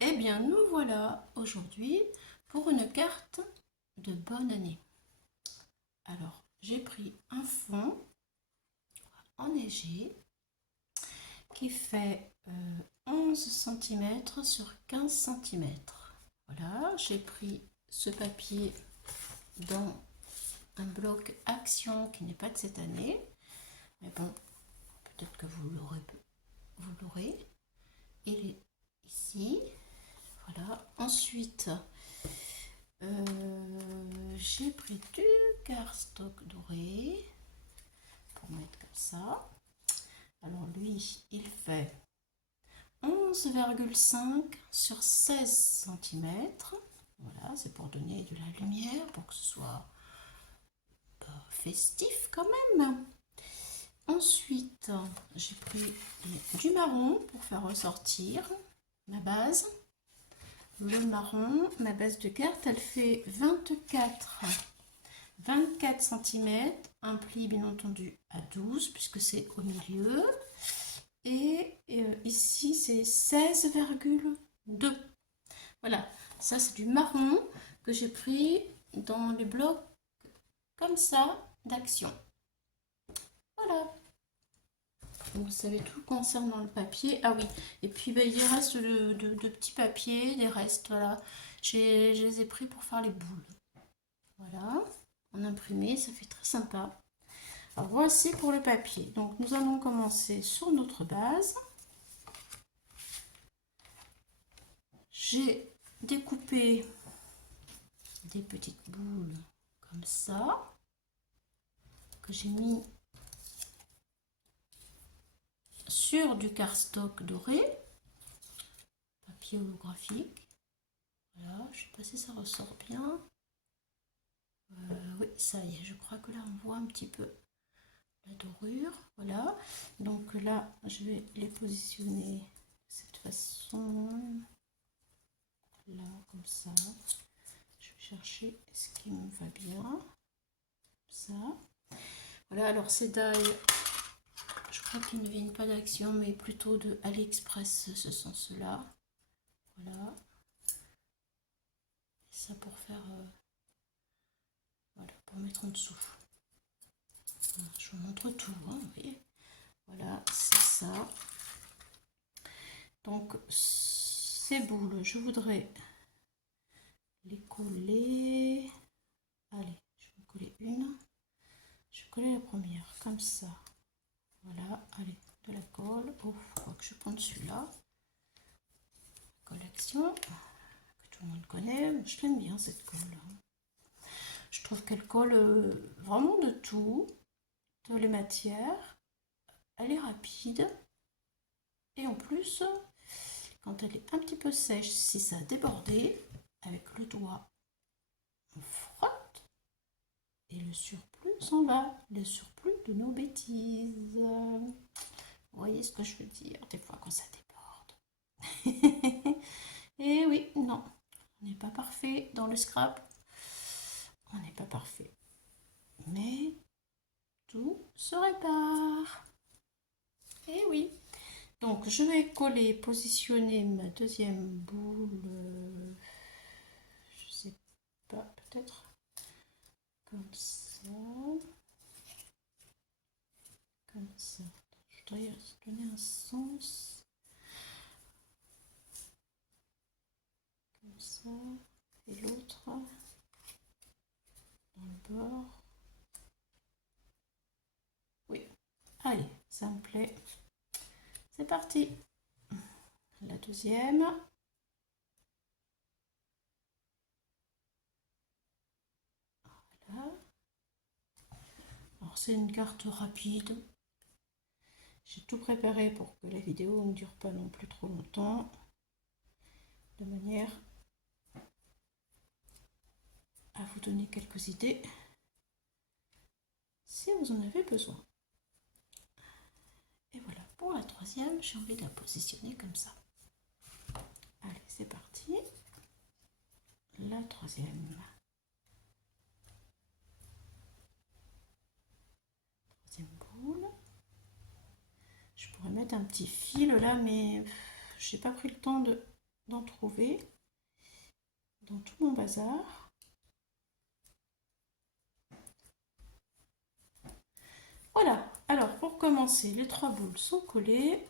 Eh bien, nous voilà aujourd'hui pour une carte de bonne année. Alors, j'ai pris un fond enneigé qui fait 11 cm sur 15 cm. Voilà, j'ai pris ce papier dans un bloc Action qui n'est pas de cette année. Mais bon, peut-être que vous l'aurez. Il est ici. Voilà. Ensuite, j'ai pris du cardstock doré pour mettre comme ça. Alors lui, il fait 11,5 sur 16 cm. Voilà, c'est pour donner de la lumière, pour que ce soit festif quand même. Ensuite, j'ai pris du marron pour faire ressortir ma base. Le marron, ma base de carte, elle fait 24 cm, un pli bien entendu à 12 puisque c'est au milieu. Et ici, c'est 16,2. Voilà, ça c'est du marron que j'ai pris dans les blocs comme ça d'Action. Voilà, vous savez tout concernant le papier. Ah oui, et puis ben, il reste de petits papiers, des restes, voilà. Je les ai pris pour faire les boules. Voilà, en imprimé, ça fait très sympa. Alors voici pour le papier. Donc nous allons commencer sur notre base. J'ai découpé des petites boules comme ça que j'ai mis sur du cardstock doré, papier holographique. Voilà, je sais pas si ça ressort bien. Oui, ça y est, je crois que là on voit un petit peu la dorure. Voilà, donc là je vais les positionner de cette façon, là comme ça. Je vais chercher ce qui me va bien, ça. Voilà, alors ces die, je crois qu'ils ne viennent pas d'Action, mais plutôt de AliExpress, ce sont ceux-là. Voilà. Et ça pour faire, voilà, pour mettre en dessous. Voilà, je vous montre tout, hein, vous voyez. Voilà, c'est ça. Donc, ces boules, je voudrais les coller. Allez, je vais en coller une. Je vais coller la première, comme ça. Voilà, allez, de la colle. Oh, je crois que je prends celui-là. Collection, que tout le monde connaît. Je l'aime bien cette colle. Je trouve qu'elle colle vraiment de tout, de les matières. Elle est rapide. Et en plus, quand elle est un petit peu sèche, si ça a débordé, avec le doigt, on frotte et le surplus s'en va. Le surplus de nos bêtises. Vous voyez ce que je veux dire, des fois quand ça déborde. Et oui, non, on n'est pas parfait dans le scrap. On n'est pas parfait. Mais tout se répare. Et oui. Donc je vais coller, positionner ma deuxième boule. Je sais pas, peut-être comme ça. Comme ça. Je dois donner un sens. Comme ça. Et l'autre dans le bord. Oui. Allez, ça me plaît. C'est parti. La deuxième. Voilà. Alors c'est une carte rapide. J'ai tout préparé pour que la vidéo ne dure pas non plus trop longtemps. De manière à vous donner quelques idées si vous en avez besoin. Et voilà, pour la troisième, j'ai envie de la positionner comme ça. Allez, c'est parti. La troisième. Troisième boule. Je pourrais mettre un petit fil là, mais j'ai pas pris le temps de d'en trouver dans tout mon bazar. Voilà, alors pour commencer, les 3 boules sont collées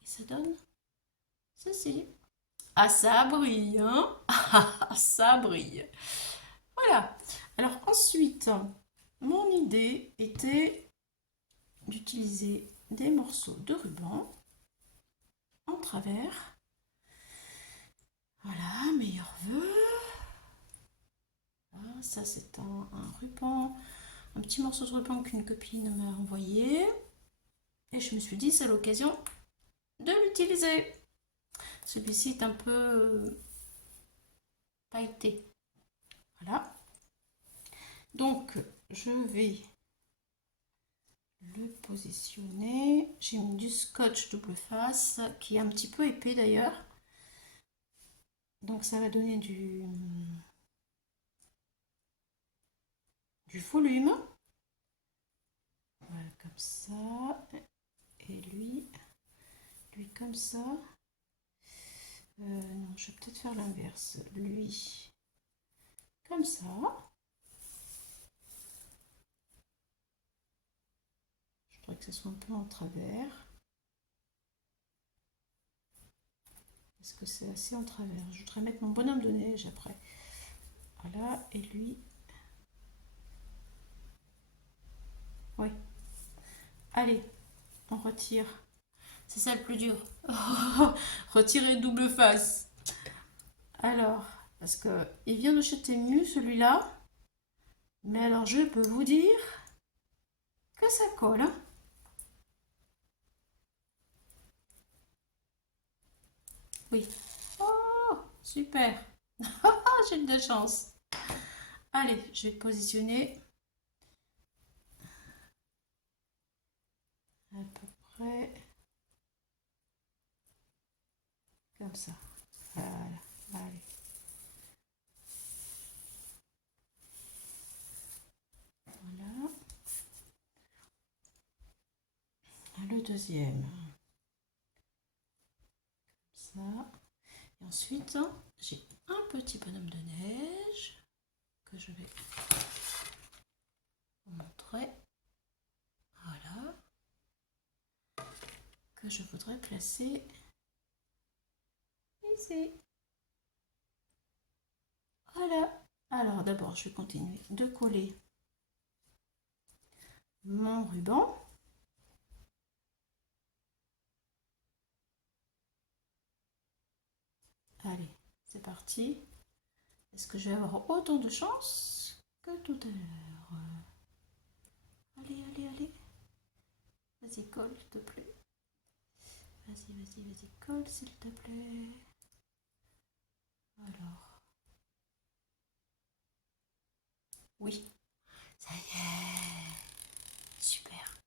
et ça donne ceci. Ah, ça brille, hein? Ah, ça brille. Voilà. Alors ensuite, mon idée était d'utiliser des morceaux de ruban en travers. Voilà, meilleurs vœux. Voilà, ça c'est un ruban, un petit morceau de ruban qu'une copine m'a envoyé. Et je me suis dit, c'est l'occasion de l'utiliser. Celui-ci est un peu pailleté. Voilà. Donc, je vais le positionner. J'ai mis du scotch double face qui est un petit peu épais d'ailleurs. Donc, ça va donner du volume. Voilà, comme ça. Et lui comme ça. Non, je vais peut-être faire l'inverse. Lui, comme ça. Je voudrais que ce soit un peu en travers. Est-ce que c'est assez en travers? Je voudrais mettre mon bonhomme de neige après. Voilà, et lui. Oui. Allez, on retire. C'est ça le plus dur. Retirer double face. Alors, parce que il vient de chez Temu celui-là. Mais alors, je peux vous dire que ça colle. Hein. Oui. Oh, super. J'ai de la chance. Allez, je vais positionner à peu près comme ça. Voilà. Allez. Voilà. Le deuxième. Comme ça. Et ensuite, j'ai un petit bonhomme de neige que je vais vous montrer. Voilà. Que je voudrais placer ici. Voilà. Alors d'abord, je vais continuer de coller mon ruban. Allez, c'est parti. Est-ce que je vais avoir autant de chance que tout à l'heure? Allez, allez, allez. Vas-y, colle, s'il te plaît. Vas-y, vas-y, vas-y, colle, s'il te plaît. Alors. Oui. Ça y est. Super.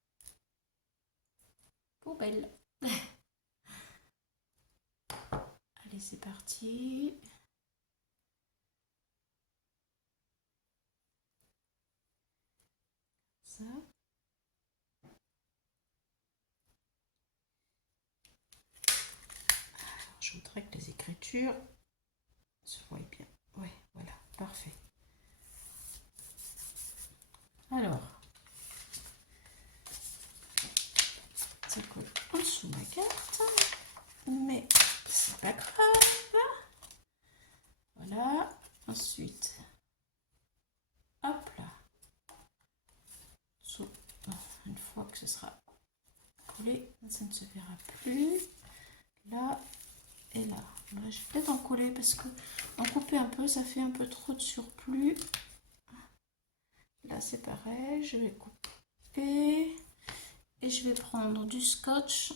Poubelle. Allez, c'est parti. Ça. Alors, je voudrais que les écritures se voient bien. Ouais, voilà, parfait. Alors, ça colle en dessous ma carte, mais c'est pas grave. Voilà, ensuite, hop là. Une fois que ce sera collé, ça ne se verra plus. Là et là. Là, je vais peut-être en coller parce que en couper un peu, ça fait un peu trop de surplus. Là, c'est pareil. Je vais couper et je vais prendre du scotch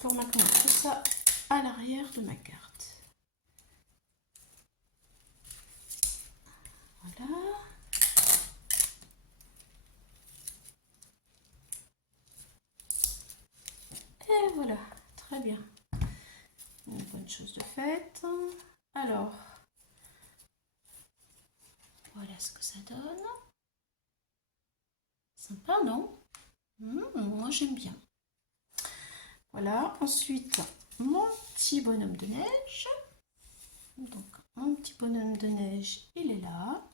pour maintenant tout ça à l'arrière de ma carte. Voilà. Et voilà, très bien. Une bonne chose de faite. Alors, voilà ce que ça donne. Sympa, non? Moi, j'aime bien. Voilà, ensuite mon petit bonhomme de neige. Donc mon petit bonhomme de neige, il est là.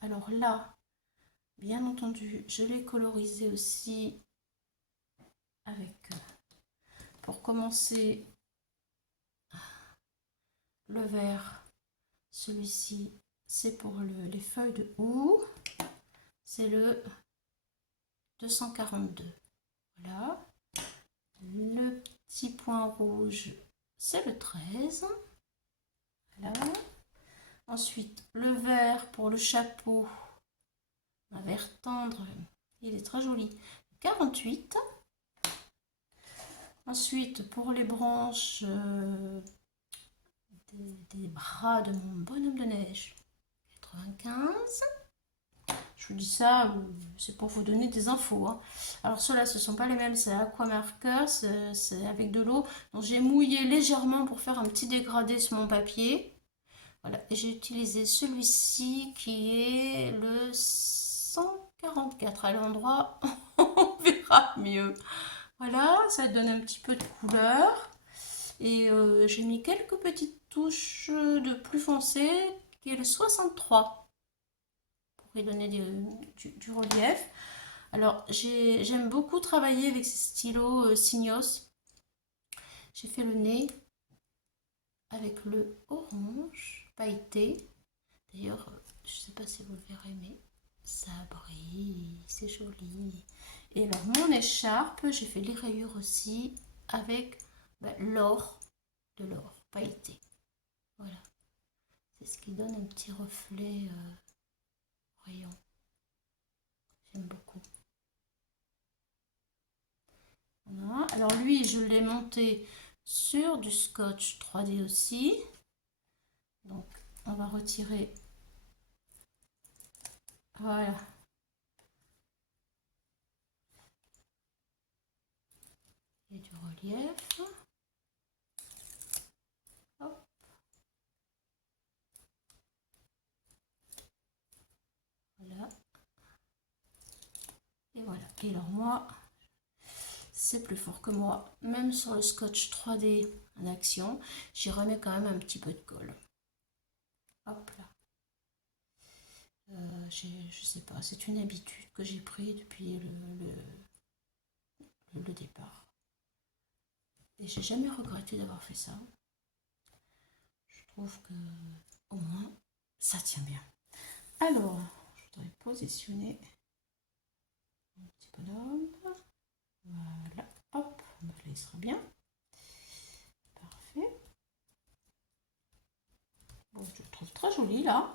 Alors là, bien entendu, je l'ai colorisé aussi avec, pour commencer, le vert. Celui-ci, c'est pour les feuilles de houx. C'est le 242. Voilà. Le petit point rouge, c'est le 13. Voilà. Ensuite, le vert pour le chapeau, un vert tendre, il est très joli, 48. Ensuite, pour les branches des bras de mon bonhomme de neige, 95. Je vous dis ça, c'est pour vous donner des infos. Hein. Alors ceux-là, ce ne sont pas les mêmes, c'est Aquamarker, c'est avec de l'eau. Donc j'ai mouillé légèrement pour faire un petit dégradé sur mon papier. Voilà, et j'ai utilisé celui-ci qui est le 144 à l'endroit, on verra mieux. Voilà, ça donne un petit peu de couleur. Et j'ai mis quelques petites touches de plus foncé, qui est le 63, pour y donner du relief. Alors, j'aime beaucoup travailler avec ces stylos Signos. J'ai fait le nez avec le orange pailleté. D'ailleurs, je ne sais pas si vous le verrez, mais ça brille, c'est joli. Et alors, mon écharpe, j'ai fait les rayures aussi avec l'or, de l'or pailleté. Voilà. C'est ce qui donne un petit reflet brillant. J'aime beaucoup. Voilà. Alors lui, je l'ai monté sur du scotch 3D aussi. Donc, on va retirer. Voilà. Et du relief. Hop. Voilà. Et voilà. Et alors moi, c'est plus fort que moi. Même sur le scotch 3D en action, j'y remets quand même un petit peu de colle. Hop là. Je sais pas, c'est une habitude que j'ai pris depuis le départ. Et j'ai jamais regretté d'avoir fait ça. Je trouve que au moins ça tient bien. Alors, je voudrais positionner mon petit bonhomme. Voilà, hop, là il sera bien. Parfait. Bon, je le trouve très joli là.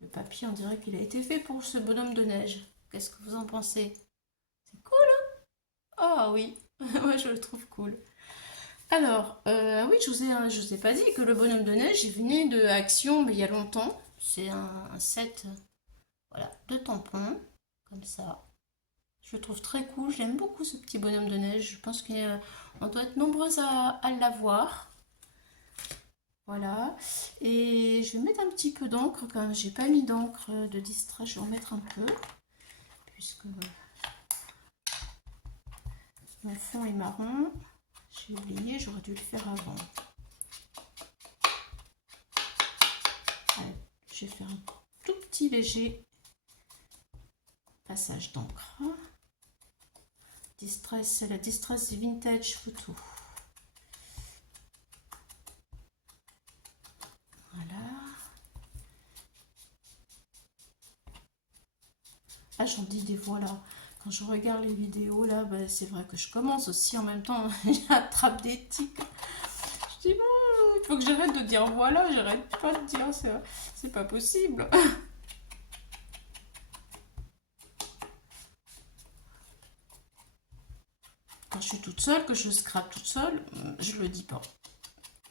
Le papier, on dirait qu'il a été fait pour ce bonhomme de neige. Qu'est-ce que vous en pensez? C'est cool, hein? Ah oui, moi je le trouve cool. Alors, oui, je vous ai pas dit que le bonhomme de neige, il venait de Action, mais il y a longtemps. C'est un set, voilà, de tampons, comme ça. Je le trouve très cool. J'aime beaucoup ce petit bonhomme de neige. Je pense qu'on doit être nombreuses à l'avoir. Voilà. Et je vais mettre un petit peu d'encre quand même. J'ai pas mis d'encre de Distress. Je vais en mettre un peu. Puisque mon fond est marron. J'ai oublié, j'aurais dû le faire avant. Allez, je vais faire un tout petit léger passage d'encre. Distress, c'est la Distress Vintage Photo. Voilà. Ah, j'en dis des voix là. Quand je regarde les vidéos là, c'est vrai que je commence aussi en même temps. J'attrape des tics. Je dis bon, il faut que j'arrête de dire voilà, j'arrête pas de dire c'est pas possible. Quand je suis toute seule, que je scrape toute seule, je le dis pas.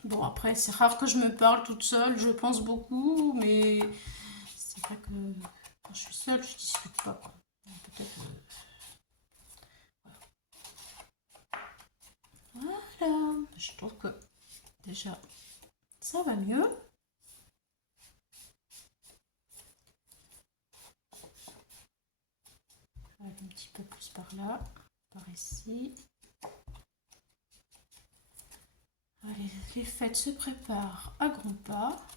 Bon, après, c'est rare que je me parle toute seule, je pense beaucoup, mais c'est vrai que quand je suis seule, je discute pas. Peut-être. Voilà, je trouve que déjà ça va mieux. Un petit peu plus par là, par ici. Allez, les fêtes se préparent à grands pas.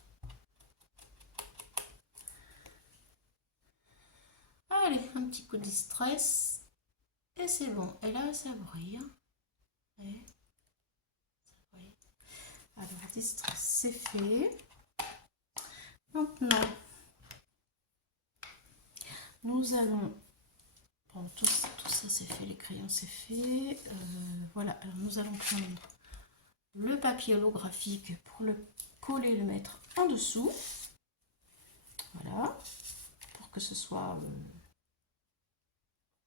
Allez, un petit coup de stress. Et c'est bon. Et là, ça brille. Et ça brille. Alors, distress, c'est fait. Maintenant, nous allons... Bon, tout ça c'est fait, les crayons c'est fait. Voilà, alors nous allons prendre le papier holographique pour le coller, le mettre en dessous. Voilà, pour que ce soit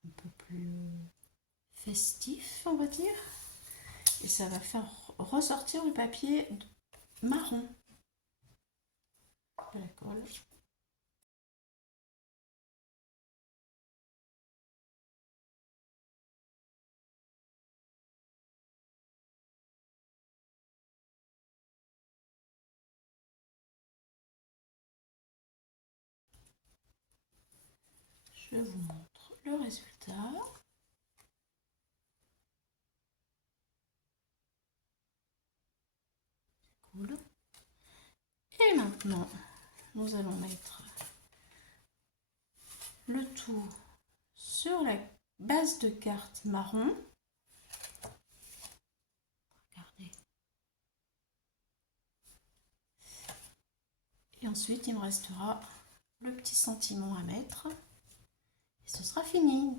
un peu plus festif, on va dire. Et ça va faire ressortir le papier marron de la colle. Je vous montre le résultat. Cool. Et maintenant, nous allons mettre le tout sur la base de carte marron. Regardez. Et ensuite, il me restera le petit sentiment à mettre. Et ce sera fini.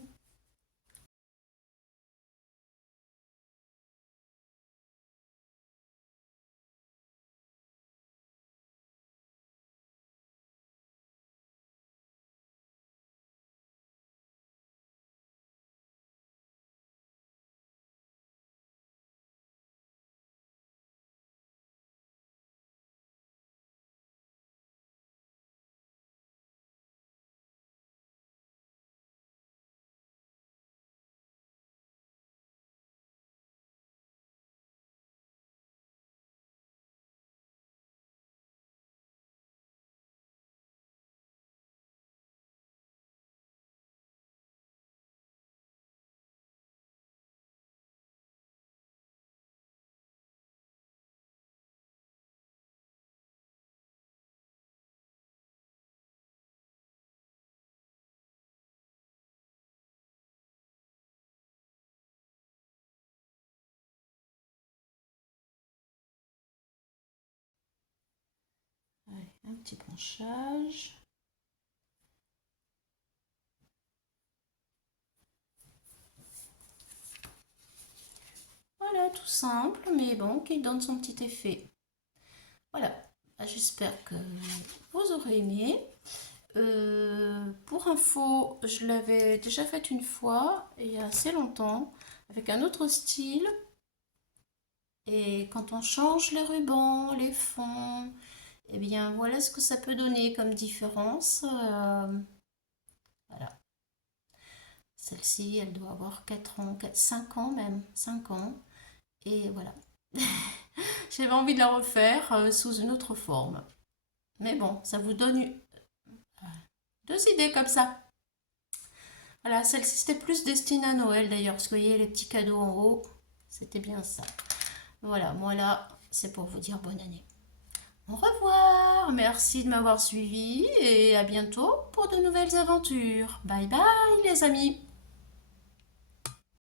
Allez, un petit branchage. Voilà, tout simple, mais bon, qui donne son petit effet. Voilà, j'espère que vous aurez aimé. Pour info, je l'avais déjà faite une fois, il y a assez longtemps, avec un autre style. Et quand on change les rubans, les fonds, eh bien voilà ce que ça peut donner comme différence. Voilà. Celle-ci, elle doit avoir 4 ans, 5 ans même, 5 ans. Et voilà. J'avais envie de la refaire sous une autre forme. Mais bon, ça vous donne deux idées comme ça. Voilà, celle-ci c'était plus destinée à Noël d'ailleurs, parce que vous voyez les petits cadeaux en haut, c'était bien ça. Voilà, moi là, c'est pour vous dire bonne année. Au revoir, merci de m'avoir suivi et à bientôt pour de nouvelles aventures. Bye bye les amis.